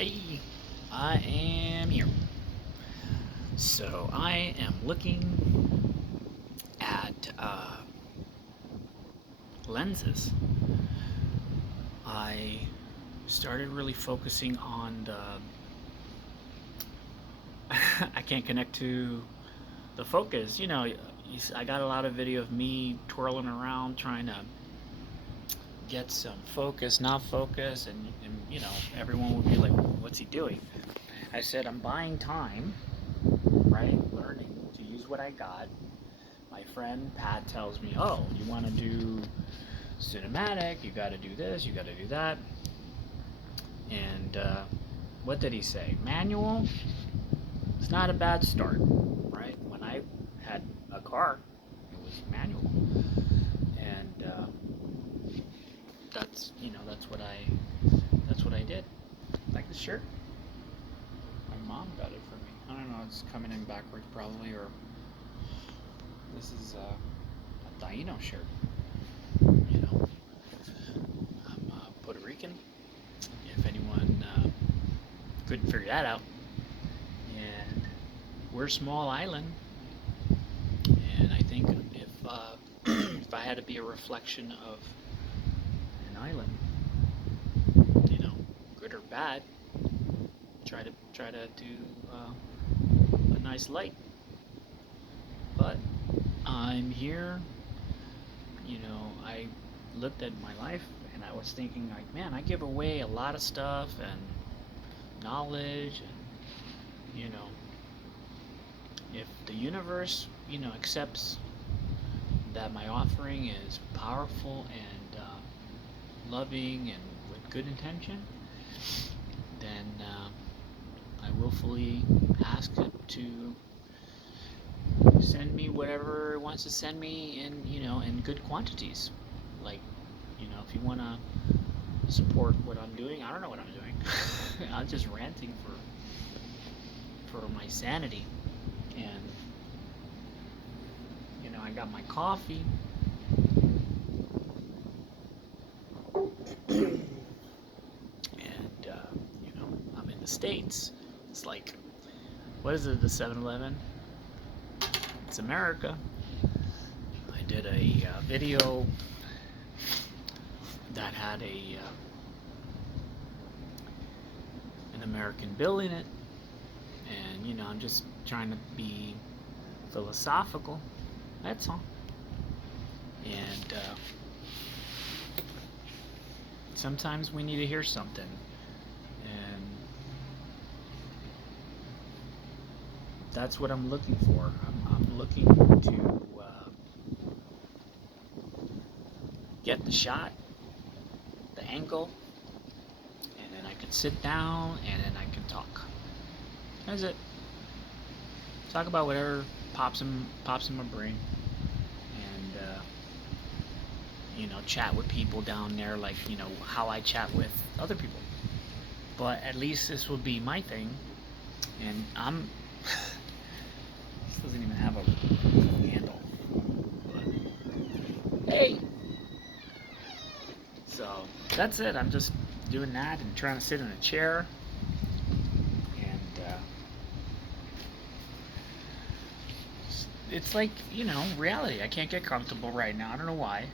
Hey, I am here. So I am looking at lenses. I started really focusing on the. I can't connect to the focus. I got a lot of video of me twirling around trying to get some focus, not focus, and everyone would be like, "What's he doing?" I said, "I'm buying time, right? Learning to use what I got." My friend Pat tells me, "Oh, you want to do cinematic? You got to do this. You got to do that." And what did he say? Manual. It's not a bad start, right? When I had a car, it was manual, and that's what I did. Like the shirt, my mom got it for me. I don't know. It's coming in backwards probably, or this is a Taino shirt. You know, I'm Puerto Rican. If anyone couldn't figure that out, and we're a small island, and I think if if I had to be a reflection of an island, good or bad, try to do a nice light. But I'm here. I looked at my life and I was thinking like, man, I give away a lot of stuff and knowledge, and if the universe accepts that my offering is powerful and loving and with good intention, then I willfully ask it to send me whatever it wants to send me in good quantities. Like, if you want to support what I'm doing, I don't know what I'm doing. I'm just ranting for my sanity. And I got my coffee. And I'm in the States. It's like, what is it, the 7-Eleven? It's America. I did a video that had an American bill in it, and I'm just trying to be philosophical. That's all. And sometimes we need to hear something, and that's what I'm looking for. I'm looking to get the shot, the angle, and then I can sit down and then I can talk. That's it. Talk about whatever pops in my brain, and chat with people down there, like how I chat with other people. But at least this will be my thing, and this doesn't even have a handle. But hey, so that's it. I'm just doing that and trying to sit in a chair, and it's like reality. I can't get comfortable right now. I don't know why.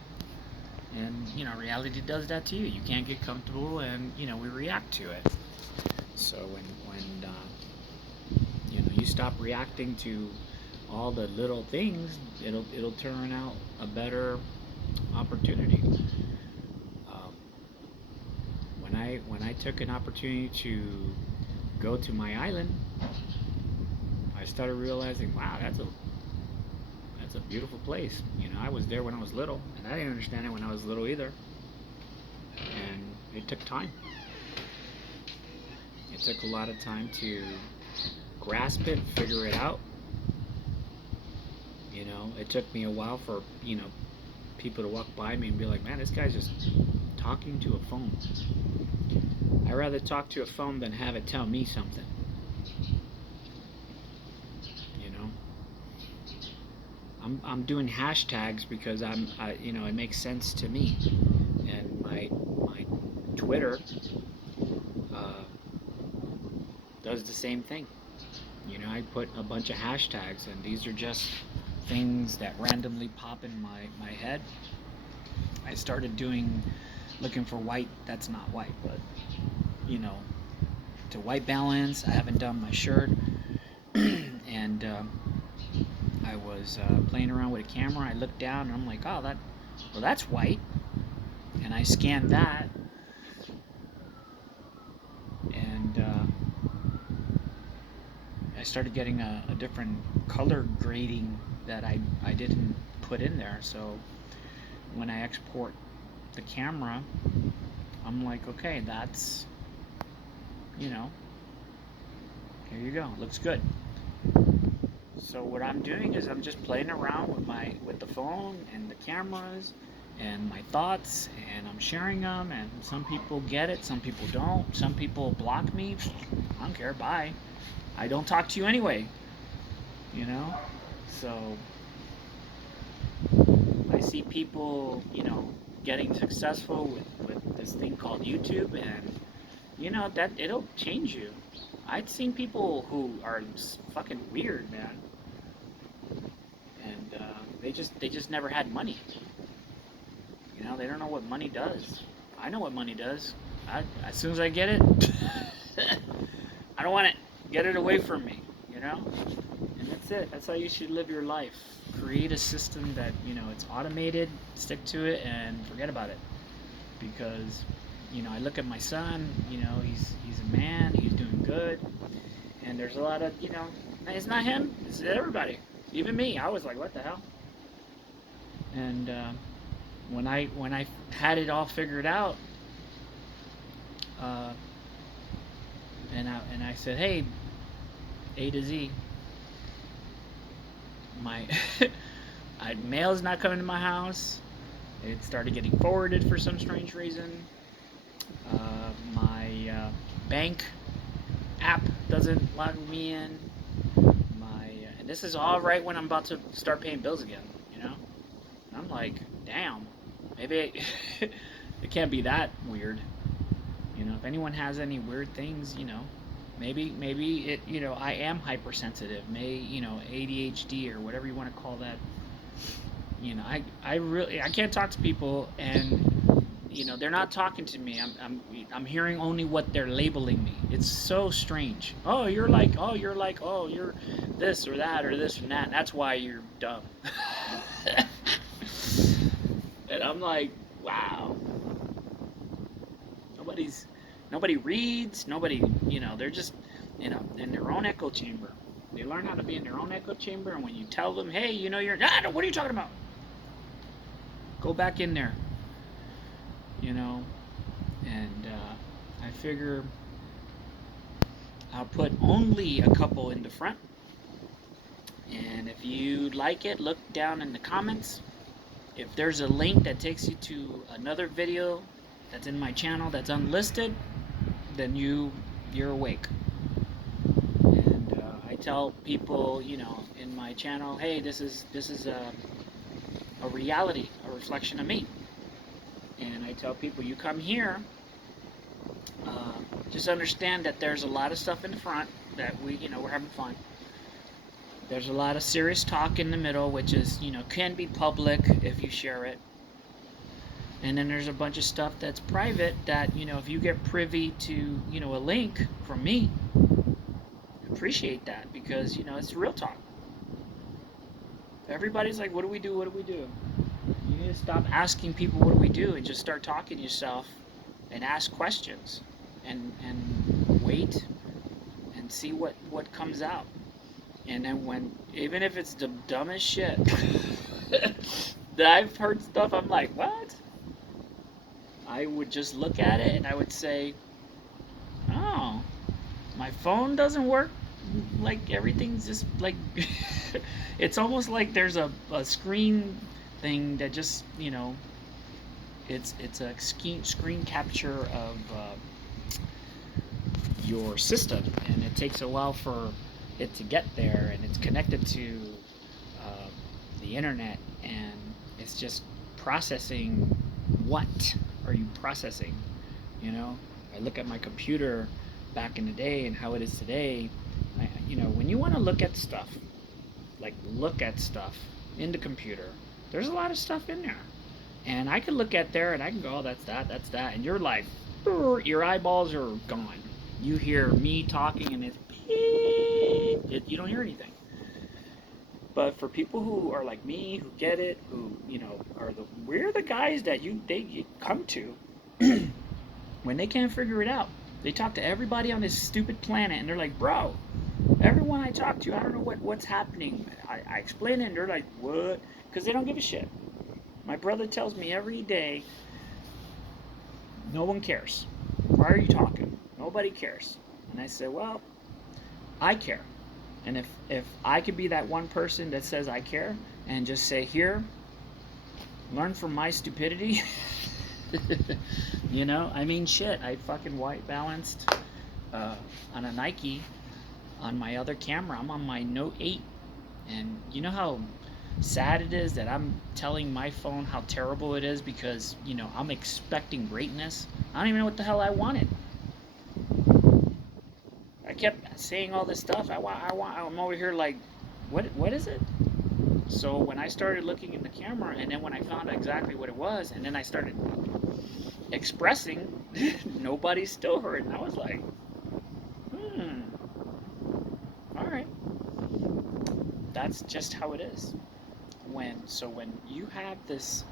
And reality does that to you. You can't get comfortable, and we react to it. So when you stop reacting to all the little things, it'll turn out a better opportunity. Um, when I took an opportunity to go to my island, I started realizing, wow, that's a beautiful place. I was there when I was little, and I didn't understand it when I was little either. And it took time. It took a lot of time to grasp it, figure it out. It took me a while for people to walk by me and be like, man, this guy's just talking to a phone. I'd rather talk to a phone than have it tell me something. I'm doing hashtags because it makes sense to me, and my Twitter does the same thing. You know, I put a bunch of hashtags, and these are just things that randomly pop in my head. I started looking for white that's not white, but you know, to white balance. I haven't done my shirt, and I was playing around with a camera. I looked down and I'm like, oh, well, that's white. And I scanned that, and I started getting a different color grading that I didn't put in there. So when I export the camera, I'm like, okay, that's, you know, here you go, looks good. So what I'm doing is I'm just playing around with the phone and the cameras and my thoughts, and I'm sharing them, and some people get it, some people don't, some people block me. I don't care, bye. I don't talk to you anyway, you know? So I see people, you know, getting successful with this thing called YouTube, and you know that it'll change you. I've seen people who are fucking weird, man, and they just never had money. You know, they don't know what money does. I know what money does. As soon as I get it, I don't want it. Get it away from me, you know? And that's it. That's how you should live your life. Create a system that, you know, it's automated, stick to it, and forget about it. Because, you know, I look at my son, you know, he's a man, he's doing good. And there's a lot of, you know, it's not him, it's everybody. Even me, I was like, what the hell? And when I had it all figured out, uh, and I said, hey, A to Z, my mail's not coming to my house. It started getting forwarded for some strange reason. My bank app doesn't log me in. And this is all right when I'm about to start paying bills again, you know. And I'm like, damn, maybe it can't be that weird. You know, if anyone has any weird things, you know, maybe it, you know, I am hypersensitive, you know, ADHD or whatever you want to call that. You know, I can't talk to people, and you know, they're not talking to me. I'm hearing only what they're labeling me. It's so strange. Oh, you're like, oh, you're this or that or this and that. And that's why you're dumb. And I'm like, wow. Nobody reads. Nobody, you know, they're just, you know, in their own echo chamber. They learn how to be in their own echo chamber, and when you tell them, hey, you know, what are you talking about? Go back in there. You know, and I figure I'll put only a couple in the front, and if you like it, look down in the comments. If there's a link that takes you to another video that's in my channel that's unlisted, then you're awake. And I tell people, you know, in my channel, hey, this is a reality, a reflection of me. And I tell people, you come here, just understand that there's a lot of stuff in the front that we're having fun. There's a lot of serious talk in the middle, which is, you know, can be public if you share it. And then there's a bunch of stuff that's private that, you know, if you get privy to, you know, a link from me, appreciate that, because, you know, it's real talk. Everybody's like, what do we do? What do we do? You need to stop asking people what do we do and just start talking to yourself and ask questions and wait and see what comes out. And then even if it's the dumbest shit that I've heard stuff, I'm like, what? I would just look at it and I would say, oh, my phone doesn't work, like everything's just like it's almost like there's a screen thing that just, you know, it's a screen capture of your system, and it takes a while for it to get there, and it's connected to the internet, and it's just processing. What are you processing? You know, I look at my computer back in the day and how it is today, you know, when you want to look at stuff, like look at stuff in the computer, there's a lot of stuff in there. And I can look at there and I can go, oh, that's that. And you're like, your eyeballs are gone. You hear me talking and it's, you don't hear anything. But for people who are like me, who get it, who, you know, we're the guys that they come to when they can't figure it out. They talk to everybody on this stupid planet and they're like, bro, everyone I talk to, I don't know what's happening. I explain it and they're like, what? Because they don't give a shit. My brother tells me every day, no one cares. Why are you talking? Nobody cares. And I say, well, I care. And if I could be that one person that says I care and just say, here, learn from my stupidity. You know, I mean, shit, I fucking white balanced on a Nike on my other camera. I'm on my Note 8. And you know how sad it is that I'm telling my phone how terrible it is because, you know, I'm expecting greatness. I don't even know what the hell I wanted. I kept saying all this stuff. I'm over here like, what is it? So when I started looking in the camera, and then when I found exactly what it was, and then I started expressing, nobody still heard. And I was like, all right. That's just how it is. When you have this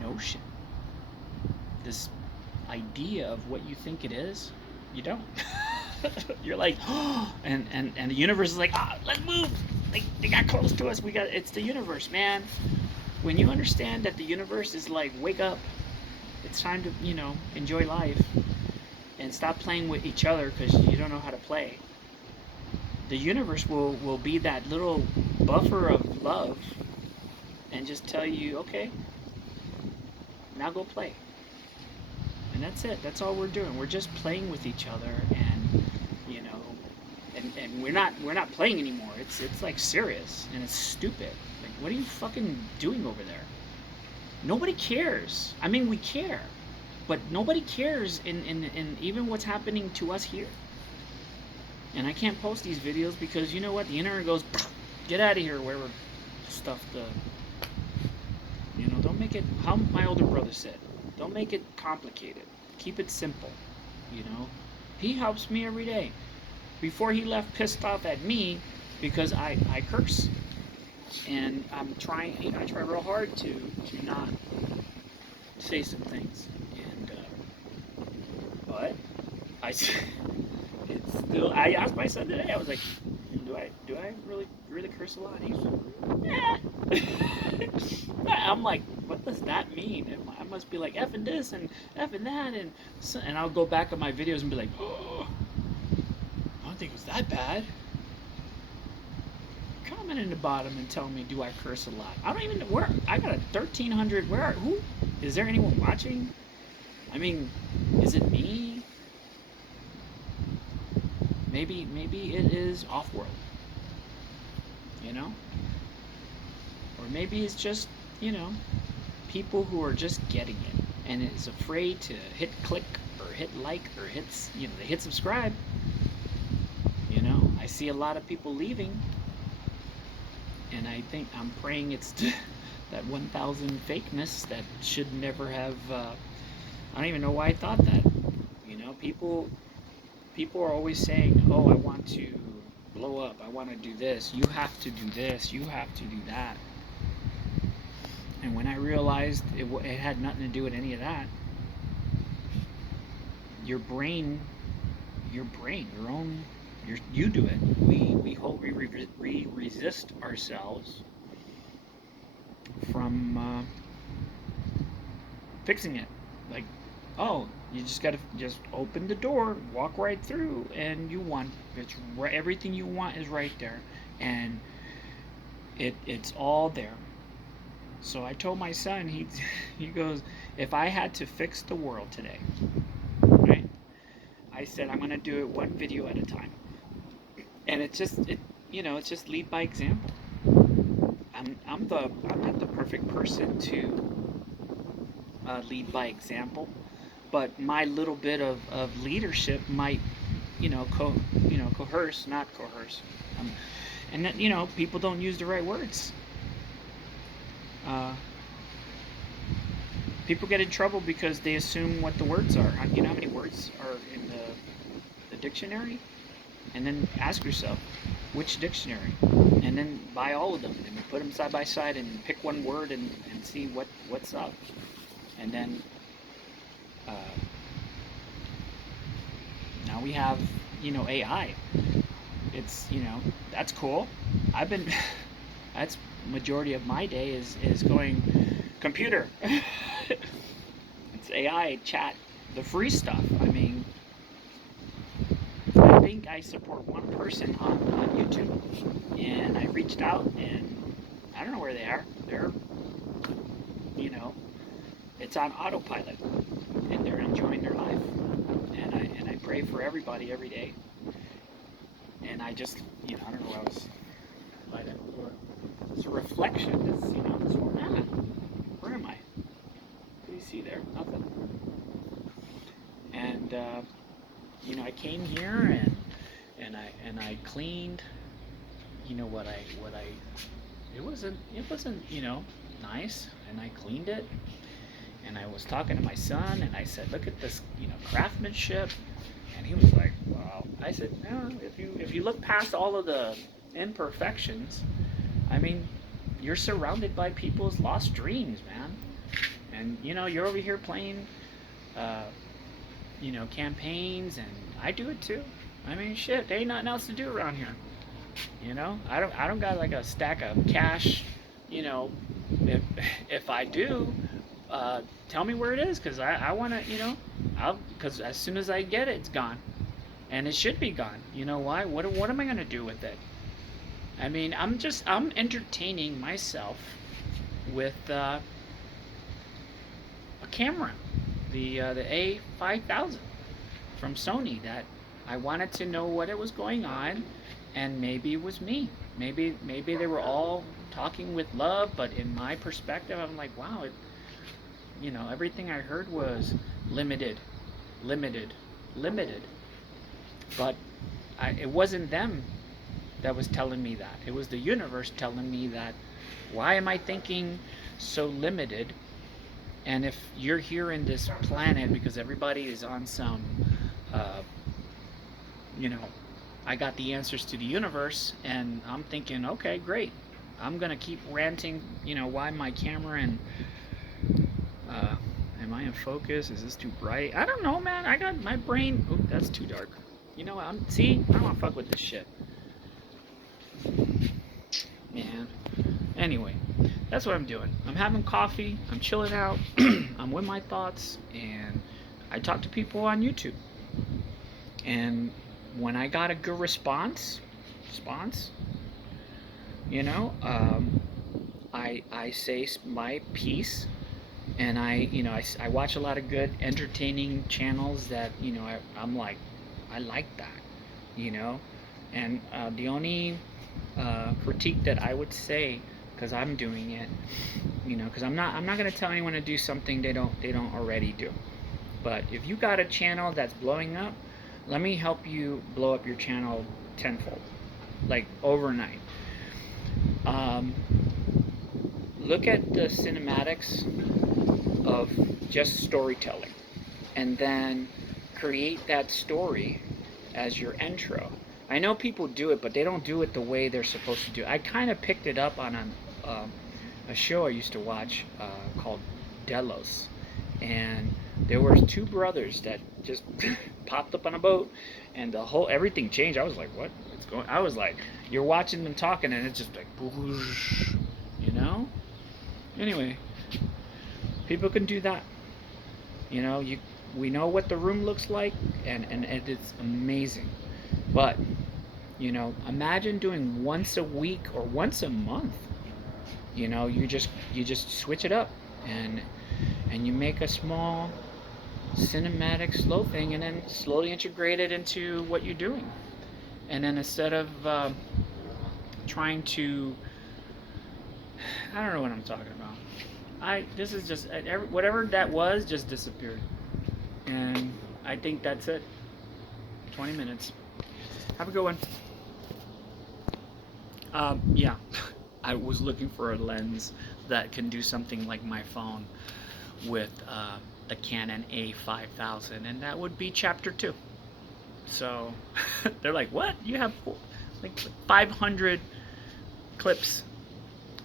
notion, this idea of what you think it is, you don't. You're like, oh, and the universe is like, ah, let's move. They got close to us. It's the universe, man. When you understand that the universe is like, wake up. It's time to, you know, enjoy life and stop playing with each other because you don't know how to play. The universe will be that little buffer of love and just tell you, okay, now go play. And that's it. That's all we're doing. We're just playing with each other, and you know, and we're not playing anymore. It's like serious and it's stupid. Like, what are you fucking doing over there? Nobody cares. I mean, we care, but nobody cares in even what's happening to us here. And I can't post these videos because you know what? The internet goes, get out of here, wherever stuff you know, don't make it, how my older brother said, don't make it complicated. Keep it simple, you know? He helps me every day. Before he left pissed off at me because I curse. And I try real hard to not say some things. And, but it's still, I asked my son today, I was like, do I really curse a lot? And he's like, yeah. I'm like, what does that mean? I must be like effing this and effing that, and I'll go back on my videos and be like, oh, I don't think it was that bad. Comment in the bottom and tell me, do I curse a lot? I don't even know where. I got a 1,300. Who? Is there anyone watching? I mean, is it me? Maybe it is off-world. You know? Or maybe it's just, you know, people who are just getting it and is afraid to hit click or hit like or hit subscribe. You know, I see a lot of people leaving, and I'm praying it's that 1,000 fakeness that should never have. I don't even know why I thought that. You know, people are always saying, oh, I want to blow up, I want to do this, you have to do this, you have to do that. And when I realized it had nothing to do with any of that, your brain, your own, you do it. We resist ourselves from fixing it. Like, oh, you just gotta just open the door, walk right through, and you won. It's right, everything you want is right there, and it's all there. So I told my son, he goes, if I had to fix the world today, right? I said I'm gonna do it one video at a time, and it's just lead by example. I'm not the perfect person to lead by example, but my little bit of leadership might, coerce, not coerce, um, and that, people don't use the right words. Uh, People get in trouble because they assume what the words are. You know how many words are in the dictionary? And then ask yourself, which dictionary? And then buy all of them and put them side by side and pick one word and see what's up. And then uh, now we have, AI. It's, that's cool. I've been, that's majority of my day is going, computer. It's AI, chat, the free stuff. I mean, I think I support one person on YouTube, and I reached out, and I don't know where they are. They're, it's on autopilot, and they're enjoying their life. And I pray for everybody every day. And I just, I don't know, I was by that door. It's a reflection. It's, it's where am I? What do you see there? Nothing. And I came here and I cleaned. What I it wasn't nice, and I cleaned it. And I was talking to my son, and I said, "Look at this, craftsmanship." And he was like, "Wow." I said, "No, if you look past all of the imperfections, I mean, you're surrounded by people's lost dreams, man. And you're over here playing, campaigns, and I do it too. I mean, shit, there ain't nothing else to do around here. I don't got like a stack of cash. If I do, tell me where it is, because I want to, because as soon as I get it, it's gone, and it should be gone. You know why? What am I gonna do with it? I mean, I'm entertaining myself with a camera, the A5000 from Sony, that I wanted to know what it was going on, and maybe it was me. Maybe they were all talking with love, but in my perspective, I'm like, wow, everything I heard was limited, limited, limited. But it wasn't them that was telling me that. It was the universe telling me that. Why am I thinking so limited? And if you're here in this planet because everybody is on some, I got the answers to the universe, and I'm thinking, okay, great. I'm gonna keep ranting, why my camera and am I in focus? Is this too bright? I don't know, man. I got my brain. Oh, that's too dark. I don't wanna fuck with this shit, man. Anyway, that's what I'm doing. I'm having coffee. I'm chilling out. I'm with my thoughts, and I talk to people on YouTube. And when I got a good response, I say my piece, and I watch a lot of good entertaining channels that I'm like, I like that, and the only critique that I would say, because I'm doing it, because I'm not gonna tell anyone to do something they don't already do. But if you got a channel that's blowing up, let me help you blow up your channel tenfold, like overnight. Look at the cinematics of just storytelling, and then create that story as your intro. I know people do it, but they don't do it the way they're supposed to do it. I kind of picked it up on a show I used to watch called Delos, and there were two brothers that just popped up on a boat, and everything changed. I was like, what? What's going? I was like, you're watching them talking, and it's just like, whoosh, Anyway, people can do that. We know what the room looks like, and it's amazing. But imagine doing once a week or once a month. You just switch it up, and you make a small cinematic slow thing, and then slowly integrate it into what you're doing. And then instead of trying to, I don't know what I'm talking about. This is just whatever that was just disappeared. And I think that's it. 20 minutes. Have a good one. Yeah, I was looking for a lens that can do something like my phone with the Canon A5000, and that would be chapter 2. So they're like, what? You have like 500 clips,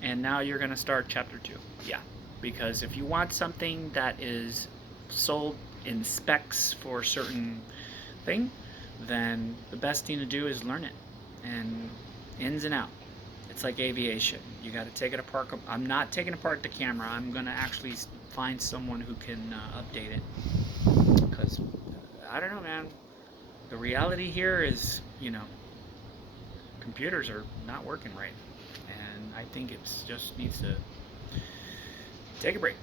and now you're going to start chapter 2. Yeah, because if you want something that is sold in specs for a certain thing, then the best thing to do is learn it, and ins and out. It's like aviation. You got to take it apart. I'm not taking apart the camera. I'm going to actually find someone who can update it, because I don't know, man. The reality here is, computers are not working right, and I think it just needs to take a break.